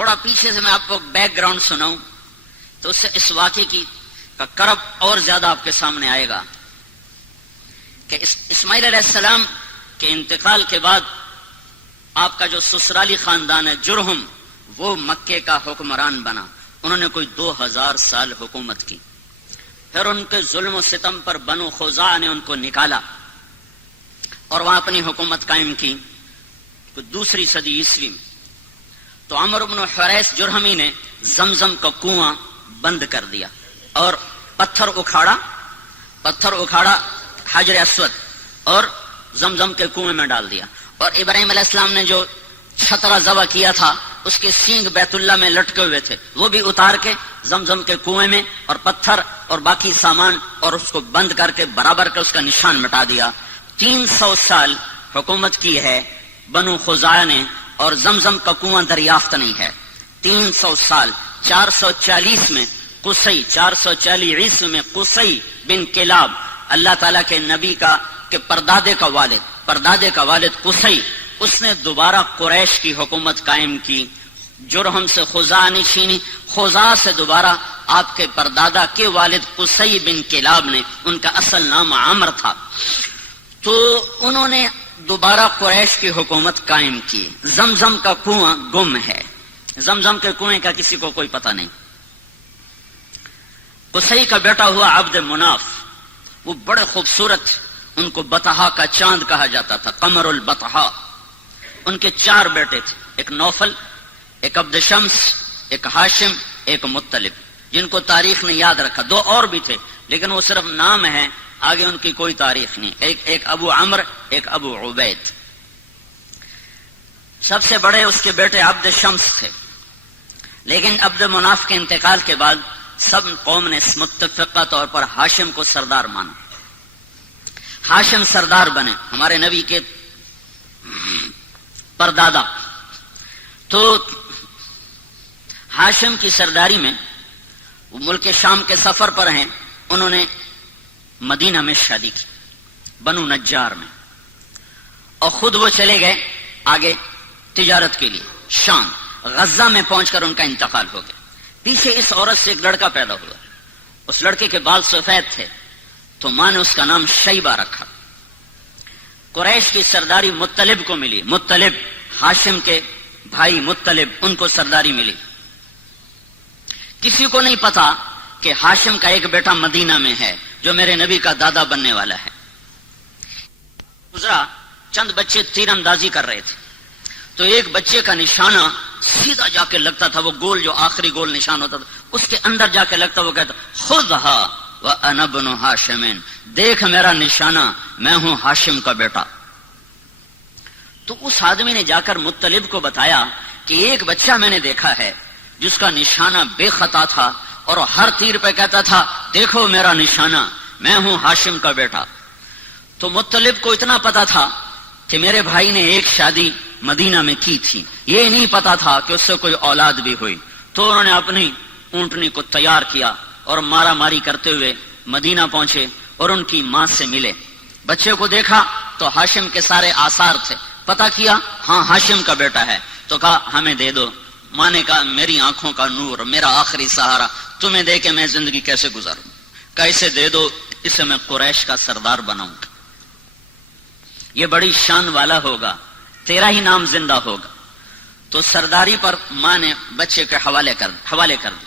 تھوڑا پیچھے سے میں آپ کو بیک گراؤنڈ سناؤں تو اس سے اس واقعے کی کا کرب اور زیادہ آپ کے سامنے آئے گا کہ اسماعیل علیہ السلام کے انتقال کے بعد آپ کا جو سسرالی خاندان ہے جرہم، وہ مکے کا حکمران بنا. انہوں نے کوئی 2000 سال حکومت کی. پھر ان کے ظلم و ستم پر بنو خزاعہ نے ان کو نکالا اور وہاں اپنی حکومت قائم کی دوسری صدی عیسوی میں. تو عمرو بن حریث جرہمی نے زمزم کا کنواں بند کر دیا اور پتھر اکھاڑا حجر اسود اور زمزم کے کنویں میں ڈال دیا. اور ابراہیم علیہ السلام نے جو چھترا ذبح کیا تھا اس کے سینگ بیت اللہ میں لٹکے ہوئے تھے، وہ بھی اتار کے زمزم کے کنویں میں اور پتھر اور باقی سامان اور اس کو بند کر کے برابر کر اس کا نشان مٹا دیا. 300 سال حکومت کی ہے بنو خزاعہ نے اور زمزم کا کنواں دریافت نہیں ہے. 300 سال. 440 میں قصی 440 عیسوی میں قصی بن کلاب، اللہ تعالیٰ کے نبی کا کہ پردادے کا والد قصی، اس نے دوبارہ قریش کی حکومت قائم کی. جرہم سے خزاعہ نے چھینی، خزاعہ سے دوبارہ آپ کے پردادا کے والد قصی بن کلاب نے، ان کا اصل نام عمر تھا، تو انہوں نے دوبارہ قریش کی حکومت قائم کی. زمزم کا کنواں گم ہے، زمزم کے کنویں کا کسی کو کوئی پتہ نہیں. قصی کا بیٹا ہوا عبد مناف، وہ بڑے خوبصورت، ان کو بطحا کا چاند کہا جاتا تھا، قمر البطحا. ان کے 4 بیٹے تھے، ایک نوفل، ایک عبد شمس، ایک ہاشم، ایک مطلب، جن کو تاریخ نے یاد رکھا. 2 اور بھی تھے لیکن وہ صرف نام ہے، آگے ان کی کوئی تاریخ نہیں. ایک ابو عمر، ایک ابو عبید. سب سے بڑے اس کے بیٹے عبد شمس تھے، لیکن عبد مناف کے انتقال کے بعد سب قوم نے متفقہ طور پر ہاشم کو سردار مانا. ہاشم سردار بنے، ہمارے نبی کے پردادا. تو ہاشم کی سرداری میں وہ ملک شام کے سفر پر ہیں. انہوں نے مدینہ میں شادی کی، بنو نجار میں، اور خود وہ چلے گئے آگے تجارت کے لیے شام. غزہ میں پہنچ کر ان کا انتقال ہو گیا. پیچھے اس عورت سے ایک لڑکا پیدا ہوا. اس لڑکے کے بال سفید تھے تو ماں نے اس کا نام شیبہ رکھا. قریش کی سرداری مطلب کو ملی. مطلب ہاشم کے بھائی مطلب، ان کو سرداری ملی. کسی کو نہیں پتا کہ ہاشم کا ایک بیٹا مدینہ میں ہے جو میرے نبی کا دادا بننے والا ہے. گزرا، چند بچے تیر اندازی کر رہے تھے تو ایک بچے کا نشانہ سیدھا جا کے لگتا تھا، وہ گول جو آخری گول نشان ہوتا تھا اس کے اندر جا کے لگتا. وہ کہتا خذھا وانا ابن ہاشم، دیکھ میرا نشانہ، میں ہوں ہاشم کا بیٹا. تو اس آدمی نے جا کر مطلب کو بتایا کہ ایک بچہ میں نے دیکھا ہے جس کا نشانہ بے خطا تھا اور ہر تیر پہ کہتا تھا دیکھو میرا نشانہ، میں ہوں ہاشم کا بیٹا. تو مطلب کو اتنا پتا تھا کہ میرے بھائی نے ایک شادی مدینہ میں کی تھی، یہ نہیں پتا تھا کہ اس سے کوئی اولاد بھی ہوئی. تو انہوں نے اپنی اونٹنی کو تیار کیا اور مارا ماری کرتے ہوئے مدینہ پہنچے اور ان کی ماں سے ملے. بچے کو دیکھا تو ہاشم کے سارے آثار تھے. پتا کیا ہاں ہاشم کا بیٹا ہے. تو کہا ہمیں دے دو. ماں نے کہا میری آنکھوں کا نور، میرا آخری سہارا، تمہیں دے کے میں زندگی کیسے گزاروں؟ کیسے دے دو، اسے میں قریش کا سردار بناؤں گا، یہ بڑی شان والا ہوگا، تیرا ہی نام زندہ ہوگا. تو سرداری پر ماں نے بچے کے حوالے کر دی.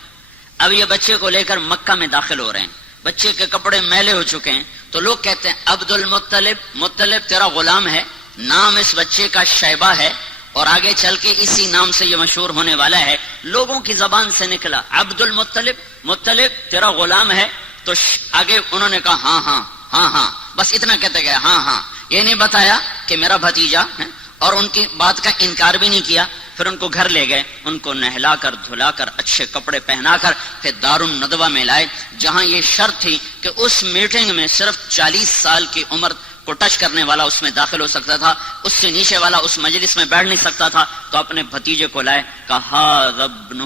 اب یہ بچے کو لے کر مکہ میں داخل ہو رہے ہیں. بچے کے کپڑے میلے ہو چکے ہیں تو لوگ کہتے ہیں عبد المطلب، مطلب تیرا غلام ہے، نام اس بچے کا شیبہ ہے اور آگے چل کے اسی نام سے یہ مشہور ہونے والا ہے. لوگوں کی زبان سے نکلا عبد المطلب، مطلب تیرا غلام ہے. تو آگے انہوں نے کہا ہاں ہاں ہاں ہاں، بس اتنا کہتے گئے ہاں ہاں. یہ نہیں بتایا کہ میرا بھتیجا ہے، اور ان کی بات کا انکار بھی نہیں کیا. پھر ان کو گھر لے گئے، ان کو نہلا کر دھلا کر اچھے کپڑے پہنا کر پھر دارالندوہ میں لائے، جہاں یہ شرط تھی کہ اس میٹنگ میں صرف 40 سال کی عمر کو ٹچ کرنے والا اس میں داخل ہو سکتا تھا، اس سے نیچے والا اس مجلس میں بیٹھ نہیں سکتا تھا. تو اپنے بھتیجے کو لائے، کہا ابن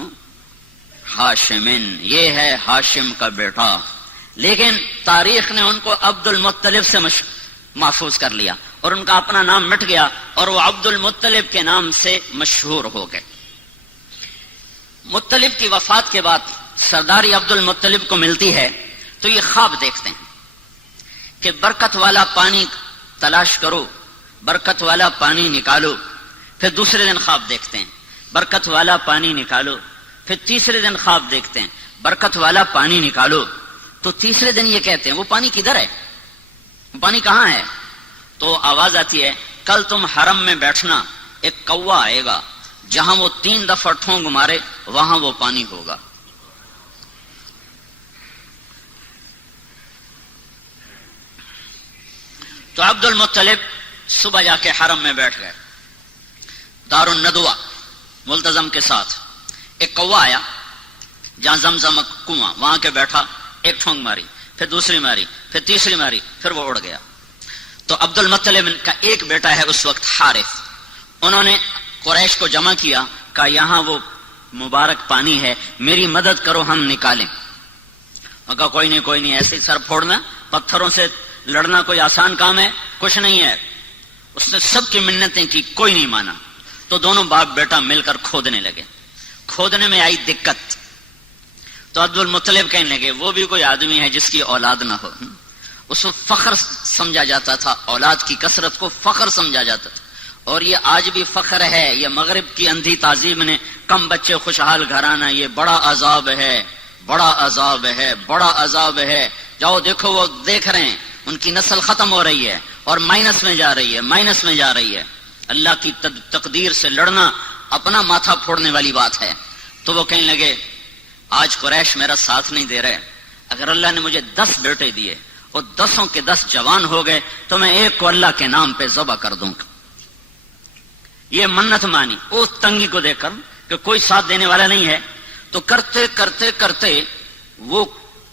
ہاشم، یہ ہے ہاشم کا بیٹا. لیکن تاریخ نے ان کو عبد المطلب سے محفوظ کر لیا اور ان کا اپنا نام مٹ گیا اور وہ عبد المطلب کے نام سے مشہور ہو گئے. مطلب کی وفات کے بعد سرداری عبد المطلب کو ملتی ہے تو یہ خواب دیکھتے ہیں کہ برکت والا پانی تلاش کرو، برکت والا پانی نکالو. پھر دوسرے دن خواب دیکھتے ہیں برکت والا پانی نکالو. پھر تیسرے دن خواب دیکھتے ہیں برکت والا پانی نکالو. تو تیسرے دن یہ کہتے ہیں وہ پانی کدھر ہے، وہ پانی کہاں ہے؟ تو آواز آتی ہے کل تم حرم میں بیٹھنا، ایک کوا آئے گا، جہاں وہ 3 دفعہ ٹھونگ مارے وہاں وہ پانی ہوگا. تو عبد المطلب صبح جا کے حرم میں بیٹھ گئے دار الندوہ ملتزم کے ساتھ. ایک کوا آیا جہاں زمزم کنواں، وہاں کے بیٹھا، ایک ٹھونگ ماری، پھر دوسری ماری، پھر تیسری ماری، پھر وہ اڑ گیا. تو عبد المطلب کا ایک بیٹا ہے اس وقت حارث، انہوں نے قریش کو جمع کیا، کہا یہاں وہ مبارک پانی ہے، میری مدد کرو ہم نکالیں. اور کہا کوئی نہیں ایسے ہی سر پھوڑنا، پتھروں سے لڑنا کوئی آسان کام ہے؟ کچھ نہیں ہے. اس نے سب کی منتیں کی، کوئی نہیں مانا. تو دونوں باپ بیٹا مل کر کھودنے لگے. کھودنے میں آئی دقت، تو عبد المطلب کہنے لگے وہ بھی کوئی آدمی ہے جس کی اولاد نہ ہو. اس کو فخر سمجھا جاتا تھا، اولاد کی کثرت کو فخر سمجھا جاتا تھا، اور یہ آج بھی فخر ہے. یہ مغرب کی اندھی تہذیب نے کم بچے خوشحال گھرانہ، یہ بڑا عذاب ہے، بڑا عذاب ہے، بڑا عذاب ہے. جاؤ دیکھو، وہ دیکھ رہے ہیں ان کی نسل ختم ہو رہی ہے اور مائنس میں جا رہی ہے، مائنس میں جا رہی ہے. اللہ کی تقدیر سے لڑنا اپنا ماتھا پھوڑنے والی بات ہے. تو وہ کہنے لگے آج قریش میرا ساتھ نہیں دے رہے، اگر اللہ نے مجھے 10 بیٹے دیے اور 10 کے 10 جوان ہو گئے تو میں ایک کو اللہ کے نام پہ ذبح کر دوں گا. یہ منت مانی اس تنگی کو دیکھ کر کہ کوئی ساتھ دینے والا نہیں ہے. تو کرتے کرتے کرتے وہ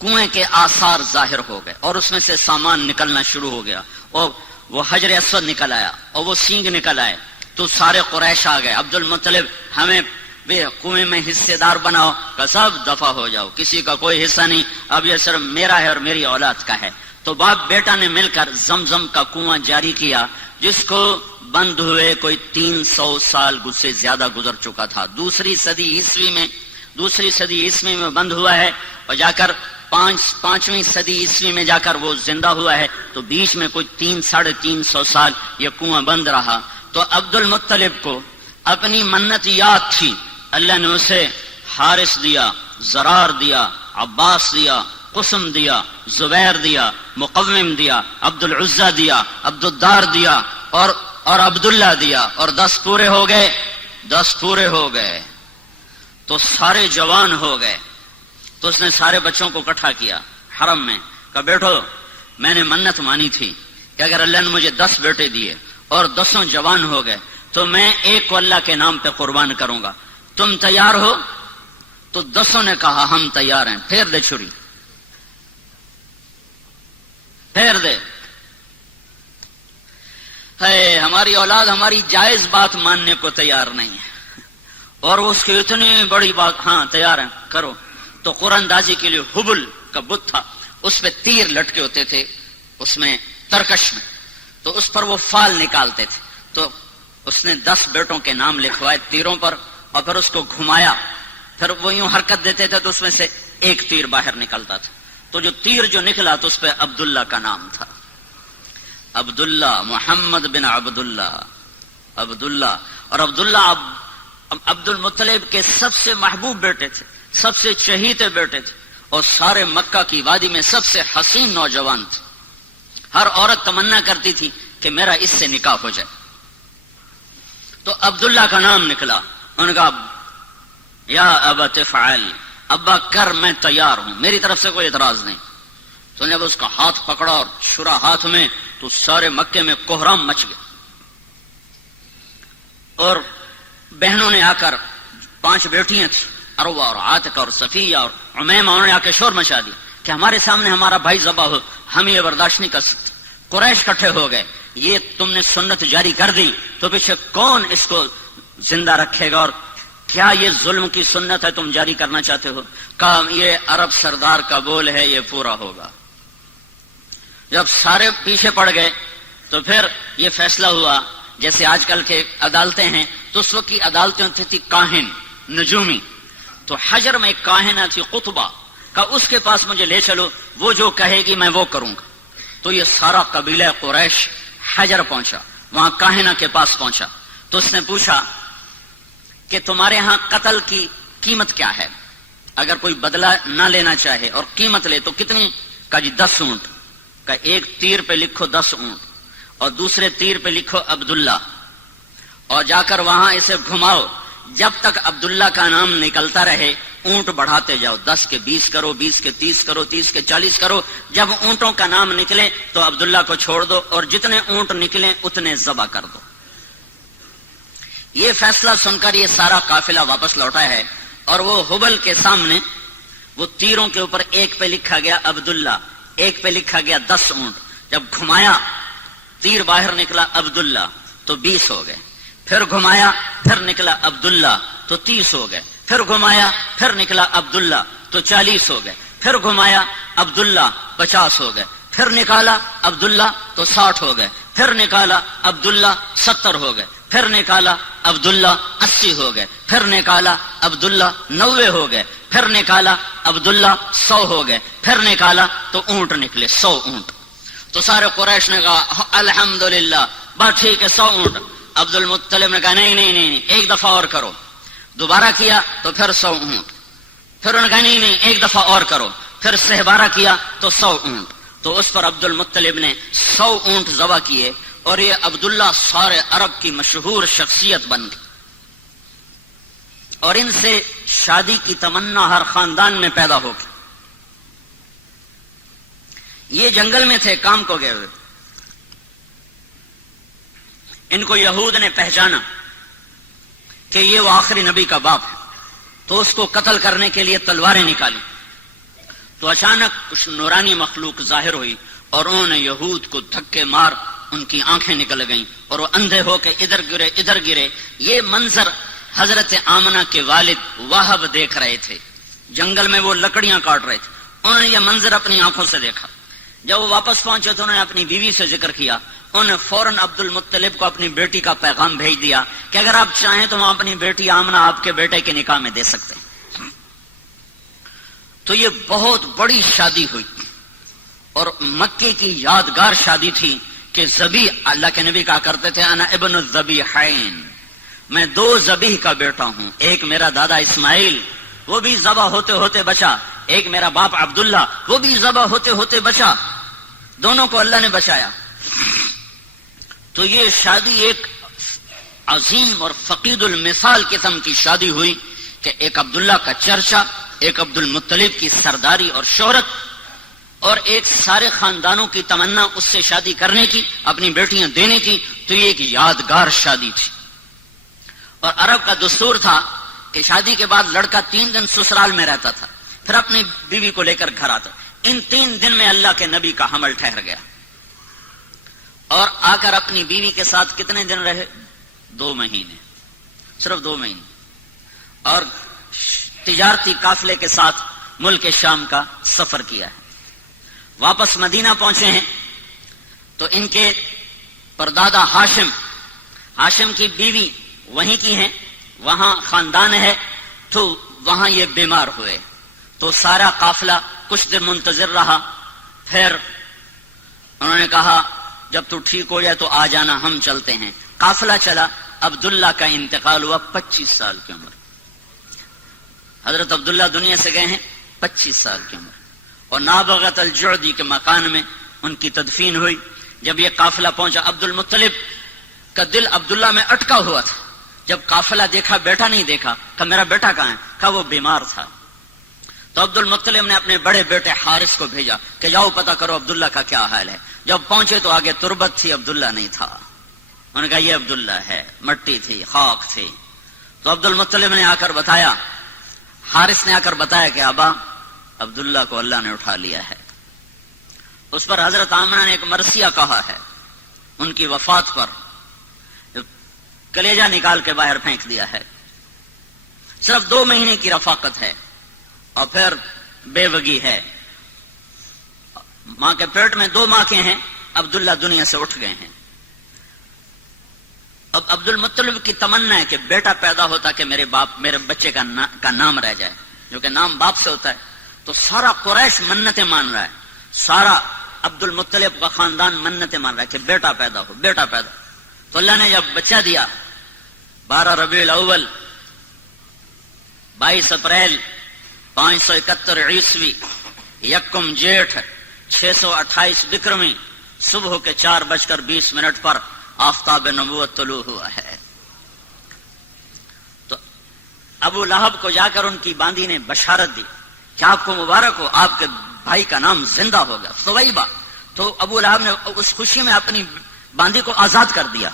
کنویں کے آثار ظاہر ہو گئے اور اس میں سے سامان نکلنا شروع ہو گیا، اور وہ حجر اسود نکل آیا اور وہ سینگ نکل آئے. تو سارے قریش آ گئے، عبد المطلب ہمیں کنویں میں حصے دار بناؤ. کہ سب دفع ہو جاؤ، کسی کا کوئی حصہ نہیں، اب یہ صرف میرا ہے اور میری اولاد کا ہے. تو باپ بیٹا نے مل کر زمزم کا کنواں جاری کیا، جس کو بند ہوئے کوئی 300 سال سے زیادہ گزر چکا تھا. دوسری صدی عیسوی میں بند ہوا ہے، اور جا کر 5ویں صدی عیسوی میں جا کر وہ زندہ ہوا ہے. تو بیچ میں کوئی 300-350 سال یہ کنواں بند رہا. تو عبد المطلب کو اپنی منت یاد تھی، اللہ نے اسے حارث دیا، زرار دیا، عباس دیا، قسم دیا، زبیر دیا، مقوم دیا، عبد العزہ دیا، عبد الدار دیا اور عبداللہ دیا، اور 10 پورے ہو گئے. 10 پورے ہو گئے تو سارے جوان ہو گئے. تو اس نے سارے بچوں کو اکٹھا کیا حرم میں، کہا بیٹھو میں نے منت مانی تھی کہ اگر اللہ نے مجھے 10 بیٹے دیے اور 10 جوان ہو گئے تو میں ایک کو اللہ کے نام پہ قربان کروں گا، تم تیار ہو؟ تو 10 نے کہا ہم تیار ہیں. پھیر دے چھری، پھیر دے. ہے ہماری اولاد ہماری جائز بات ماننے کو تیار نہیں ہے، اور اس کی اتنی بڑی بات، ہاں تیار ہیں کرو. تو قرآن اندازی کے لیے حبل کا بت تھا، اس پہ تیر لٹکے ہوتے تھے، اس میں ترکش میں، تو اس پر وہ فال نکالتے تھے. تو اس نے 10 بیٹوں کے نام لکھوائے تیروں پر، اور پھر اس کو گھمایا، پھر وہ یوں حرکت دیتے تھے تو اس میں سے ایک تیر باہر نکلتا تھا. تو جو تیر جو نکلا تو اس پہ عبداللہ کا نام تھا، عبداللہ، محمد بن عبداللہ، عبداللہ. اور عبداللہ عبد المطلب کے سب سے محبوب بیٹے تھے، سب سے چہیتے بیٹے تھے، اور سارے مکہ کی وادی میں سب سے حسین نوجوان تھے. ہر عورت تمنا کرتی تھی کہ میرا اس سے نکاح ہو جائے. تو عبداللہ کا نام نکلا. ان کا یا ابت فعل، ابا کر، میں تیار ہوں، میری طرف سے کوئی اعتراض نہیں. تو جب اس کا ہاتھ پکڑا اور چھرا ہاتھ میں، تو سارے مکے میں کوہرام مچ گیا. اور بہنوں نے آ کر 5 بیٹیاں تھیں، عروہ اور عاتقہ اور صفیہ اور عمیمہ، انہوں نے آ کے شور مچا دیا کہ ہمارے سامنے ہمارا بھائی ذبح ہو، ہم یہ برداشت نہیں کر سکتے. قریش اکٹھے ہو گئے، یہ تم نے سنت جاری کر دی تو پیچھے کون اس کو زندہ رکھے گا، اور کیا یہ ظلم کی سنت ہے تم جاری کرنا چاہتے ہو؟ کہا یہ عرب سردار کا بول ہے، یہ پورا ہوگا. جب سارے پیچھے پڑ گئے تو پھر یہ فیصلہ ہوا، جیسے آج کل کے عدالتیں ہیں، تو اس وقت کی عدالتیں ہوتی تھی کاہن، نجومی. تو حجر میں ایک کاہنہ تھی قطبہ کا، اس کے پاس مجھے لے چلو، وہ جو کہے گی میں وہ کروں گا۔ تو یہ سارا قبیلہ قریش حجر پہنچا، وہاں کاہنہ کے پاس پہنچا تو اس نے پوچھا کہ تمہارے ہاں قتل کی قیمت کیا ہے؟ اگر کوئی بدلہ نہ لینا چاہے اور قیمت لے تو کتنی؟ کہا جی 10 اونٹ۔ کہ ایک تیر پہ لکھو 10 اونٹ اور دوسرے تیر پہ لکھو عبداللہ، اور جا کر وہاں اسے گھماؤ، جب تک عبداللہ کا نام نکلتا رہے اونٹ بڑھاتے جاؤ، 10 کے 20 کرو، 20 کے 30 کرو، 30 کے 40 کرو، جب اونٹوں کا نام نکلے تو عبداللہ کو چھوڑ دو اور جتنے اونٹ نکلیں اتنے ذبح کر دو۔ یہ فیصلہ سن کر یہ سارا قافلہ واپس لوٹا ہے، اور وہ حبل کے سامنے وہ تیروں کے اوپر ایک پہ لکھا گیا عبداللہ، ایک پہ لکھا گیا 10 اونٹ، جب گھمایا تیر باہر نکلا عبداللہ تو 20 ہو گئے، پھر گھمایا پھر نکلا عبداللہ تو 30 ہو گئے، پھر گھمایا پھر نکلا عبداللہ تو 40 ہو گئے، پھر گھمایا عبداللہ 50 ہو گئے، پھر نکالا عبداللہ تو 60 ہو گئے، پھر نکالا عبداللہ 70 ہو گئے، پھر نکالا عبداللہ 80 ہو گئے، پھر نکالا عبداللہ 90 ہو گئے، پھر نکالا عبداللہ 100 ہو گئے، پھر نکالا تو اونٹ نکلے 100 اونٹ۔ تو سارے قریش نے کہا الحمدللہ، بات ٹھیک ہے 100 اونٹ۔ عبد المطلب نے کہا نہیں، ایک دفعہ اور کرو۔ دوبارہ کیا تو پھر 100 اونٹ، پھر انہوں نے کہا نہیں ایک دفعہ اور کرو، پھر 12 کیا تو 100 اونٹ۔ تو اس پر عبد المطلب نے 100 اونٹ ذبح کیے، اور یہ عبداللہ سارے عرب کی مشہور شخصیت بن گئی، اور ان سے شادی کی تمنا ہر خاندان میں پیدا ہو گئی۔ یہ جنگل میں تھے کام کو گئے ہوئے، ان کو یہود نے پہچانا کہ یہ وہ آخری نبی کا باپ ہے، تو اس کو قتل کرنے کے لیے تلواریں نکالی، تو اچانک کچھ نورانی مخلوق ظاہر ہوئی اور انہوں نے یہود کو دھکے مار ان کی آنکھیں نکل گئیں اور وہ اندھے ہو کے ادھر گرے۔ یہ منظر حضرت آمنہ کے والد وہب دیکھ رہے تھے، جنگل میں وہ لکڑیاں کاٹ رہے تھے، انہوں نے یہ منظر اپنی آنکھوں سے دیکھا۔ جب وہ واپس پہنچے تو انہوں نے اپنی بیوی سے ذکر کیا، انہوں نے فوراً عبد المطلب کو اپنی بیٹی کا پیغام بھیج دیا کہ اگر آپ چاہیں تو ہم اپنی بیٹی آمنہ آپ کے بیٹے کے نکاح میں دے سکتے ہیں۔ تو یہ بہت بڑی شادی ہوئی، اور مکے کی یادگار شادی تھی کہ ذبیح، اللہ کے نبی کہا کرتے تھے انا ابن الذبیحین، میں 2 ذبیح کا بیٹا ہوں، ایک میرا دادا اسماعیل وہ بھی ذبح ہوتے ہوتے بچا، ایک میرا باپ عبداللہ وہ بھی ذبح ہوتے ہوتے بچا، دونوں کو اللہ نے بچایا۔ تو یہ شادی ایک عظیم اور فقید المثال قسم کی شادی ہوئی کہ ایک عبداللہ کا چرچا، ایک عبد المطلب کی سرداری اور شہرت، اور ایک سارے خاندانوں کی تمنا اس سے شادی کرنے کی، اپنی بیٹیاں دینے کی۔ تو یہ ایک یادگار شادی تھی، اور عرب کا دستور تھا کہ شادی کے بعد لڑکا 3 دن سسرال میں رہتا تھا، پھر اپنی بیوی کو لے کر گھر آتا۔ ان 3 دن میں اللہ کے نبی کا حمل ٹھہر گیا، اور آ کر اپنی بیوی کے ساتھ کتنے دن رہے؟ 2 مہینے، صرف 2 مہینے، اور تجارتی قافلے کے ساتھ ملک شام کا سفر کیا ہے۔ واپس مدینہ پہنچے ہیں تو ان کے پردادا ہاشم کی بیوی وہیں کی ہیں، وہاں خاندان ہے، تو وہاں یہ بیمار ہوئے، تو سارا قافلہ کچھ دن منتظر رہا، پھر انہوں نے کہا جب تو ٹھیک ہو جائے تو آ جانا، ہم چلتے ہیں۔ قافلہ چلا، عبداللہ کا انتقال ہوا 25 سال کی عمر، حضرت عبداللہ دنیا سے گئے ہیں 25 سال کی عمر، اور نابغت الجعدی کے مکان میں ان کی تدفین ہوئی۔ جب یہ قافلہ پہنچا، عبد المطلب کا دل عبداللہ میں اٹکا ہوا تھا، جب قافلہ دیکھا بیٹا نہیں دیکھا، کہا میرا بیٹا کہاں ہے؟ کہا وہ بیمار تھا۔ تو عبد المطلب نے اپنے بڑے بیٹے حارث کو بھیجا کہ جاؤ پتہ کرو عبداللہ کا کیا حال ہے۔ جب پہنچے تو آگے تربت تھی، عبداللہ نہیں تھا۔ انہوں نے کہا یہ عبداللہ ہے، مٹی تھی، خاک تھی۔ تو عبد المطلب نے آ کر بتایا، حارث نے آ کر بتایا کہ ابا عبداللہ کو اللہ نے اٹھا لیا ہے۔ اس پر حضرت آمنہ نے ایک مرثیہ کہا ہے، ان کی وفات پر کلیجہ نکال کے باہر پھینک دیا ہے۔ صرف 2 مہینے کی رفاقت ہے، اور پھر بے وگی ہے۔ ماں کے پیٹ میں 2 ماں کے ہیں، عبداللہ دنیا سے اٹھ گئے ہیں۔ اب عبد المطلب کی تمنا ہے کہ بیٹا پیدا ہوتا کہ میرے بچے کا نام رہ جائے، جو کہ نام باپ سے ہوتا ہے. تو سارا قریش منتیں مان رہا ہے، سارا عبد المطلب کا خاندان منتیں مان رہا ہے کہ بیٹا پیدا ہو، بیٹا پیدا. تو اللہ نے جب بچہ دیا 12 ربیع الاول 22 اپریل 571 عیسوی 1 جیٹھ 628 بکرمی صبح کے 4:20 پر آفتاب نبوت طلوع ہوا ہے. تو ابو لہب کو جا کر ان کی باندی نے بشارت دی کہ آپ کو مبارک ہو، آپ کے بھائی کا نام زندہ ہوگا، ثویبہ. تو ابو لہب نے اس خوشی میں اپنی باندی کو آزاد کر دیا.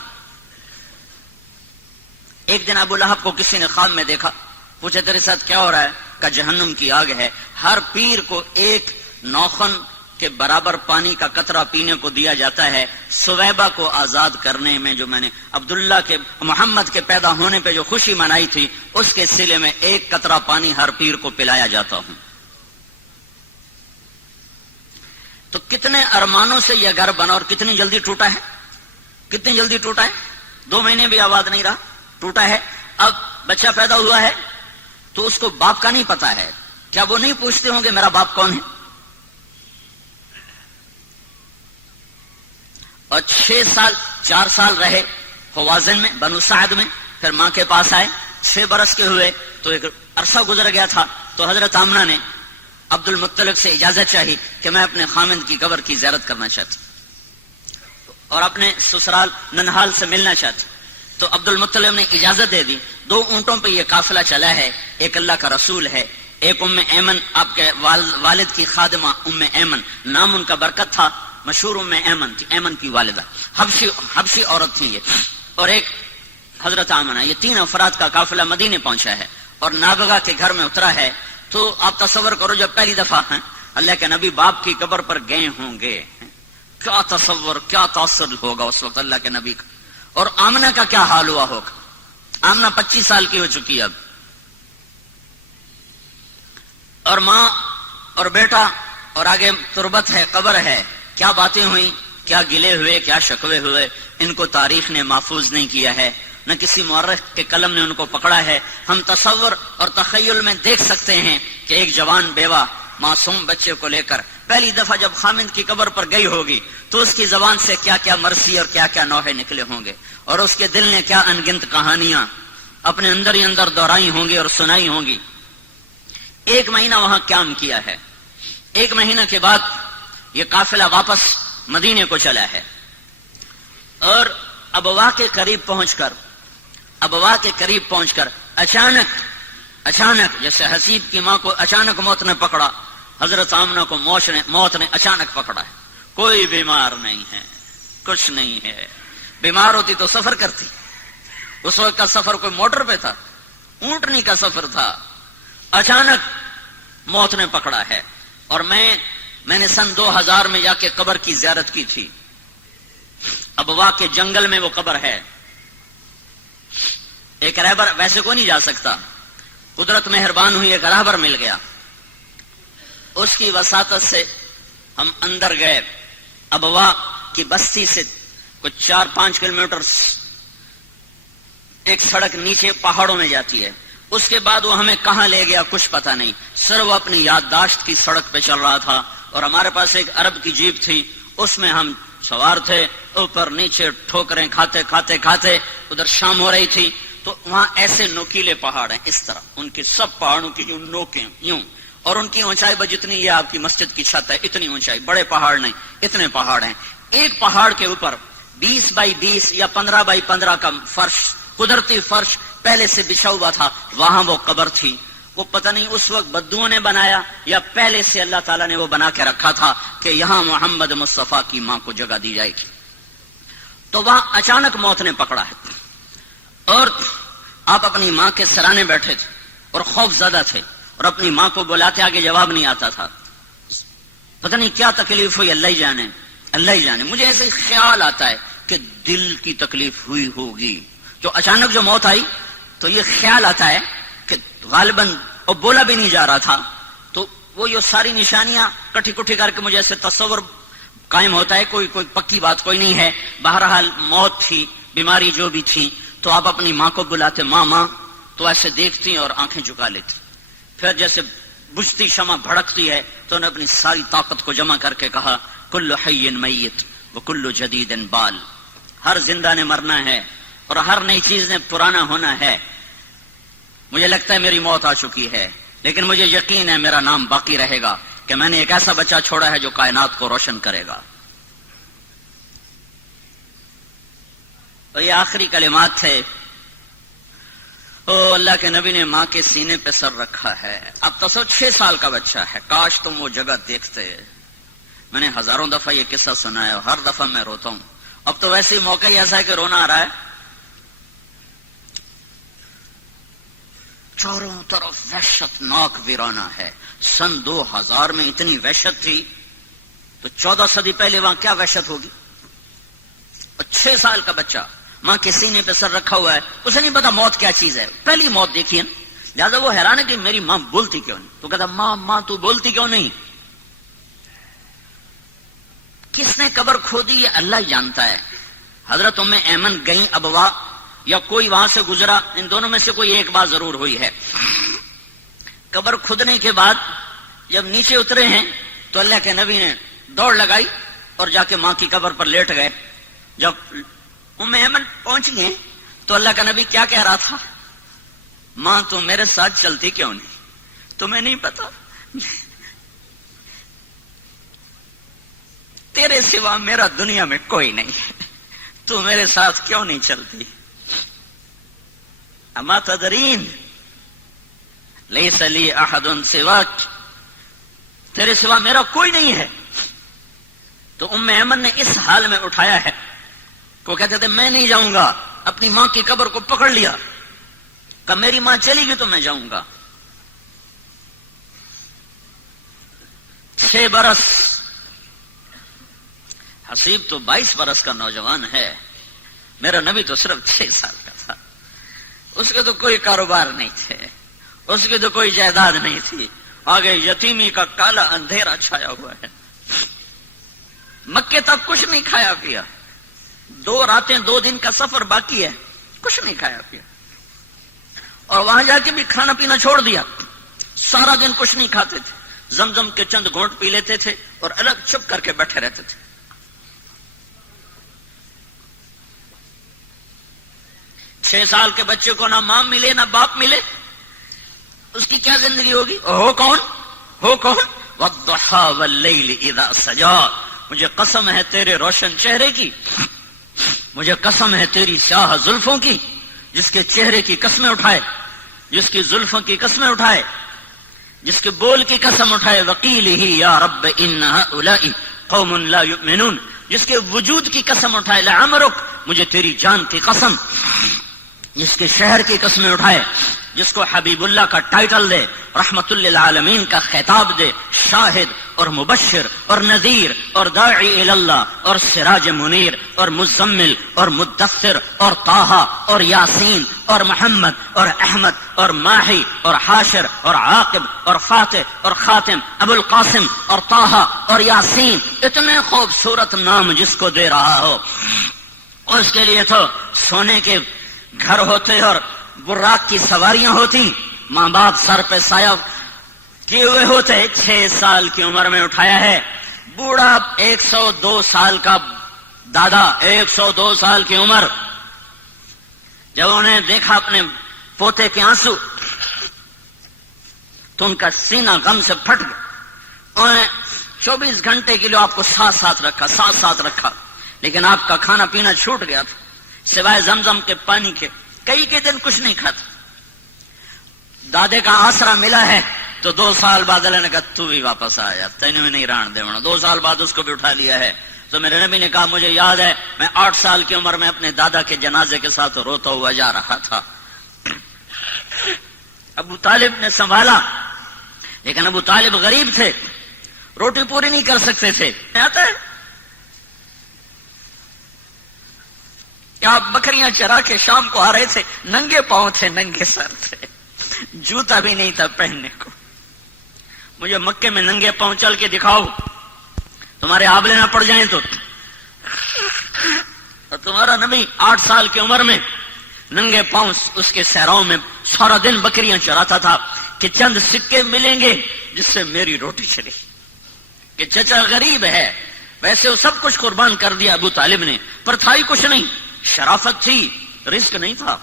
ایک دن ابو لہب کو کسی نے خواب میں دیکھا، پوچھا تیرے ساتھ کیا ہو رہا ہے؟ کہ جہنم کی آگ ہے، ہر پیر کو ایک نوخن کے برابر پانی کا قطرہ پینے کو دیا جاتا ہے. ثویبہ کو آزاد کرنے میں جو میں نے عبداللہ کے محمد کے پیدا ہونے پہ جو خوشی منائی تھی، اس کے سلے میں ایک قطرہ پانی ہر پیر کو پلایا جاتا ہوں. تو کتنے ارمانوں سے یہ گھر بنا اور کتنی جلدی ٹوٹا ہے، کتنی جلدی ٹوٹا ہے. 2 مہینے بھی آباد نہیں رہا، ٹوٹا ہے. اب بچہ پیدا ہوا ہے تو اس کو باپ کا نہیں پتا ہے. کیا وہ نہیں پوچھتے ہوں گے میرا باپ کون ہے؟ اور 4 سال رہے حوازن میں، بنو سعد میں، پھر ماں کے پاس آئے. 6 برس کے ہوئے تو ایک عرصہ گزر گیا تھا. تو حضرت آمنہ نے عبد المطلب سے اجازت چاہی کہ میں اپنے خامند کی قبر کی زیارت کرنا چاہتی اور اپنے سسرال ننہال سے ملنا چاہتی. تو عبد المطلب نے اجازت دے دی. 2 اونٹوں پہ یہ قافلہ چلا ہے، ایک اللہ کا رسول ہے، ایک ام ایمن آپ کے والد کی خادمہ ام ایمن، نام ان کا برکت تھا، مشہور ام ایمن تھی، ایمن کی والدہ، حبشی عورت تھی یہ، اور ایک حضرت آمنہ. یہ 3 افراد کا قافلہ مدینے پہنچا ہے اور نابغہ کے گھر میں اترا ہے. تو آپ تصور کرو جب پہلی دفعہ اللہ کے نبی باپ کی قبر پر گئے ہوں گے، کیا تصور، کیا تاثر ہوگا اس وقت اللہ کے نبی کا. اور آمنہ کا کیا حال ہوا ہوگا. آمنہ 25 سال کی ہو چکی اب، اور ماں اور بیٹا، اور آگے تربت ہے، قبر ہے. کیا باتیں ہوئیں، کیا گلے ہوئے، کیا شکوے ہوئے، ان کو تاریخ نے محفوظ نہیں کیا ہے، نہ کسی مورخ کے قلم نے ان کو پکڑا ہے. ہم تصور اور تخیل میں دیکھ سکتے ہیں کہ ایک جوان بیوہ معصوم بچے کو لے کر پہلی دفعہ جب خامند کی قبر پر گئی ہوگی تو اس کی زبان سے کیا کیا مرثی اور کیا کیا نوحے نکلے ہوں گے، اور اس کے دل نے کیا انگنت کہانیاں اپنے اندر ہی اندر دہرائی ہوں گی اور سنائی ہوں گی. 1 مہینہ وہاں قیام کیا ہے. 1 مہینہ کے بعد یہ قافلہ واپس مدینے کو چلا ہے، اور ابوا کے قریب پہنچ کر اچانک جیسے حسیب کی ماں کو اچانک موت نے پکڑا، حضرت آمنہ کو موت نے اچانک پکڑا ہے. کوئی بیمار نہیں ہے، کچھ نہیں ہے. بیمار ہوتی تو سفر کرتی. اس وقت کا سفر کوئی موٹر پہ تھا، اونٹنی کا سفر تھا. اچانک موت نے پکڑا ہے. اور میں نے سن 2000 میں جا کے قبر کی زیارت کی تھی. ابوا کے جنگل میں وہ قبر ہے. ایک رہبر ویسے کو نہیں جا سکتا، قدرت مہربان ہوئی، ایک رہبر مل گیا، اس کی وساطت سے ہم اندر گئے. ابوا کی بستی سے کچھ 4-5 کلومیٹر ایک سڑک نیچے پہاڑوں میں جاتی ہے. اس کے بعد وہ ہمیں کہاں لے گیا کچھ پتا نہیں، صرف وہ اپنی یادداشت کی سڑک پہ چل رہا تھا. اور ہمارے پاس ایک عرب کی جیپ تھی، اس میں ہم سوار تھے. اوپر نیچے ٹھوکریں کھاتے کھاتے کھاتے ادھر شام ہو رہی تھی. تو وہاں ایسے نوکیلے پہاڑ ہیں، اس طرح ان کی سب پہاڑوں کی جو نوکیں یوں، اور ان کی اونچائی بس جتنی یہ آپ کی مسجد کی چھت ہے اتنی اونچائی، بڑے پہاڑ نہیں، اتنے پہاڑ ہیں. ایک پہاڑ کے اوپر 20 بائی 20 یا 15 بائی 15 کا فرش، قدرتی فرش پہلے سے بچھا ہوا تھا. وہاں وہ قبر تھی. وہ پتہ نہیں اس وقت بدوؤں نے بنایا یا پہلے سے اللہ تعالیٰ نے وہ بنا کے رکھا تھا کہ یہاں محمد مصطفیٰ کی ماں کو جگہ دی جائے گی. تو وہاں اچانک موت نے پکڑا ہے، اور آپ اپنی ماں کے سرانے بیٹھے تھے اور خوف زدہ تھے، اور اپنی ماں کو بلاتے آگے جواب نہیں آتا تھا. پتہ نہیں کیا تکلیف ہوئی، اللہ ہی جانے، اللہ ہی جانے. مجھے ایسے خیال آتا ہے کہ دل کی تکلیف ہوئی ہوگی. جو اچانک جو موت آئی تو یہ خیال آتا ہے کہ غالباً اور بولا بھی نہیں جا رہا تھا. تو وہ یہ ساری نشانیاں کٹھی کٹھی کر کے مجھے ایسے تصور قائم ہوتا ہے. کوئی پکی بات کوئی نہیں ہے. بہرحال موت تھی بیماری جو بھی تھی، تو آپ اپنی ماں کو بلاتے، ماں ماں، تو ایسے دیکھتی اور آنکھیں جھکا لیتی. پھر جیسے بجھتی شمع بھڑکتی ہے تو انہوں نے اپنی ساری طاقت کو جمع کر کے کہا کل حی میت وکل جدید بال، ہر زندہ نے مرنا ہے اور ہر نئی چیز نے پرانا ہونا ہے. مجھے لگتا ہے میری موت آ چکی ہے، لیکن مجھے یقین ہے میرا نام باقی رہے گا کہ میں نے ایک ایسا بچہ چھوڑا ہے جو کائنات کو روشن کرے گا. اور یہ آخری کلمات تھے. او اللہ کے نبی نے ماں کے سینے پہ سر رکھا ہے. اب تصور 6 سال کا بچہ ہے. کاش تم وہ جگہ دیکھتے. میں نے ہزاروں دفعہ یہ قصہ سنا ہے اور ہر دفعہ میں روتا ہوں. اب تو ویسے ہی موقع ہی ایسا ہے کہ رونا آ رہا ہے. چاروں طرف وحشت ناک ویرانہ ہے. سن 2000 میں اتنی وحشت تھی تو 14 صدی پہلے وہاں کیا وحشت ہوگی. اور 6 سال کا بچہ ماں کے سینے پہ سر رکھا ہوا ہے. اسے نہیں پتا موت کیا چیز ہے، پہلی موت دیکھی ہے. لہٰذا وہ حیران ہے کہ میری ماں بولتی کیوں نہیں. تو کہتا ماں ماں تو بولتی کیوں نہیں. کس نے قبر کھودی یہ اللہ جانتا ہے. حضرت ام ایمن گئیں ابوا یا کوئی وہاں سے گزرا، ان دونوں میں سے کوئی ایک بات ضرور ہوئی ہے. قبر کھودنے کے بعد جب نیچے اترے ہیں تو اللہ کے نبی نے دوڑ لگائی اور جا کے ماں کی قبر پر لیٹ گئے. جب ام ایمن پہنچ گئے تو اللہ کا نبی کیا کہہ رہا تھا، ماں تو میرے ساتھ چلتی کیوں نہیں. تمہیں نہیں پتا تیرے سوا میرا دنیا میں کوئی نہیں ہے، تو میرے ساتھ کیوں نہیں چلتی. اما تدرین لیس لی احد سواک، تیرے سوا میرا کوئی نہیں ہے. تو ام ایمن نے اس حال میں اٹھایا ہے کو کہتے تھے میں نہیں جاؤں گا. اپنی ماں کی قبر کو پکڑ لیا کہ میری ماں چلی گئی تو میں جاؤں گا. 6 برس، حسیب تو 22 برس کا نوجوان ہے. میرا نبی تو صرف 6 سال کا تھا. اس کے تو کوئی کاروبار نہیں تھے، اس کی تو کوئی جائیداد نہیں تھی. آگے یتیمی کا کالا اندھیرا چھایا ہوا ہے. مکے تک کچھ نہیں کھایا پیا. 2 راتیں 2 دن کا سفر باقی ہے، کچھ نہیں کھایا پیا. اور وہاں جا کے بھی کھانا پینا چھوڑ دیا. سارا دن کچھ نہیں کھاتے تھے. زمزم کے چند گھونٹ پی لیتے تھے اور الگ چھپ کر کے بیٹھے رہتے تھے. چھ سال کے بچے کو نہ ماں ملے نہ باپ ملے، اس کی کیا زندگی ہوگی. ہو کون والضحى واللیل اذا سجا. مجھے قسم ہے تیرے روشن چہرے کی، مجھے قسم ہے تیری سیاہ زلفوں کی، جس کے چہرے کی قسمیں اٹھائے، جس کی زلفوں کی قسمیں اٹھائے، جس کے بول کی قسم اٹھائے. وقیلہ یا رب ان ہؤلاء قوم لا یؤمنون. جس کے وجود کی قسم اٹھائے. لعمرک، مجھے تیری جان کی قسم. جس کے شہر کی قسمیں اٹھائے، جس کو حبیب اللہ کا ٹائٹل دے، رحمت للعالمین کا خطاب دے، شاہد اور مبشر اور نذیر اور داعی اللہ اور سراج منیر اور مزمل اور مدثر اور طٰہٰ اور یاسین اور محمد اور احمد اور ماہی اور حاشر اور عاقب اور فاتح اور خاتم ابو القاسم اور طٰہٰ اور یاسین. اتنے خوبصورت نام جس کو دے رہا ہو. اور اس کے لیے تو سونے کے گھر ہوتے اور براق کی سواریاں ہوتی. ماں باپ سر پہ سایہ کیے ہوئے ہوتے. 6 سال کی عمر میں اٹھایا ہے. بوڑھا 102 سال کا دادا، 102 سال کی عمر. جب انہوں نے دیکھا اپنے پوتے کے آنسو تو ان کا سینہ غم سے پھٹ گیا. انہوں نے 24 گھنٹے کے لیے آپ کو ساتھ رکھا، لیکن آپ کا کھانا پینا چھوٹ گیا تھا سوائے زمزم کے پانی کے. کئی دن کچھ نہیں کھاتا. دادے کا آسرا ملا ہے تو 2 سال بعد اللہ نے کہا تو بھی واپس آ جا، تینوں نہیں ران دے. 2 سال بعد اس کو بھی اٹھا لیا ہے. تو میرے نبی نے کہا مجھے یاد ہے میں 8 سال کی عمر میں اپنے دادا کے جنازے کے ساتھ روتا ہوا جا رہا تھا. ابو طالب نے سنبھالا، لیکن ابو طالب غریب تھے، روٹی پوری نہیں کر سکتے تھے. آتا ہے آپ بکریاں چرا کے شام کو آ رہے تھے، ننگے پاؤں تھے، ننگے سر تھے، جوتا بھی نہیں تھا پہننے کو. مجھے مکے میں ننگے پاؤں چل کے دکھاؤ، تمہارے آبلے نہ پڑ جائیں تو تمہارا نبی 8 سال کی عمر میں ننگے پاؤں اس کے صحراؤں میں سارا دن بکریاں چراتا تھا کہ چند سکے ملیں گے جس سے میری روٹی چلے، کہ چچا غریب ہے. ویسے وہ سب کچھ قربان کر دیا ابو طالب نے، پر تھا ہی کچھ نہیں، شرافت تھی، رزق نہیں تھا.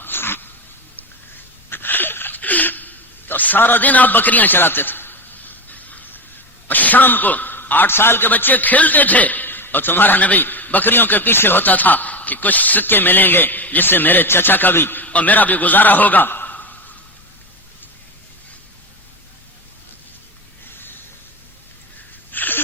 تو سارا دن آپ بکریاں چراتے تھے اور شام کو 8 سال کے بچے کھیلتے تھے اور تمہارا نبی بکریوں کے پیچھے ہوتا تھا کہ کچھ سکے ملیں گے جس سے میرے چچا کا بھی اور میرا بھی گزارا ہوگا.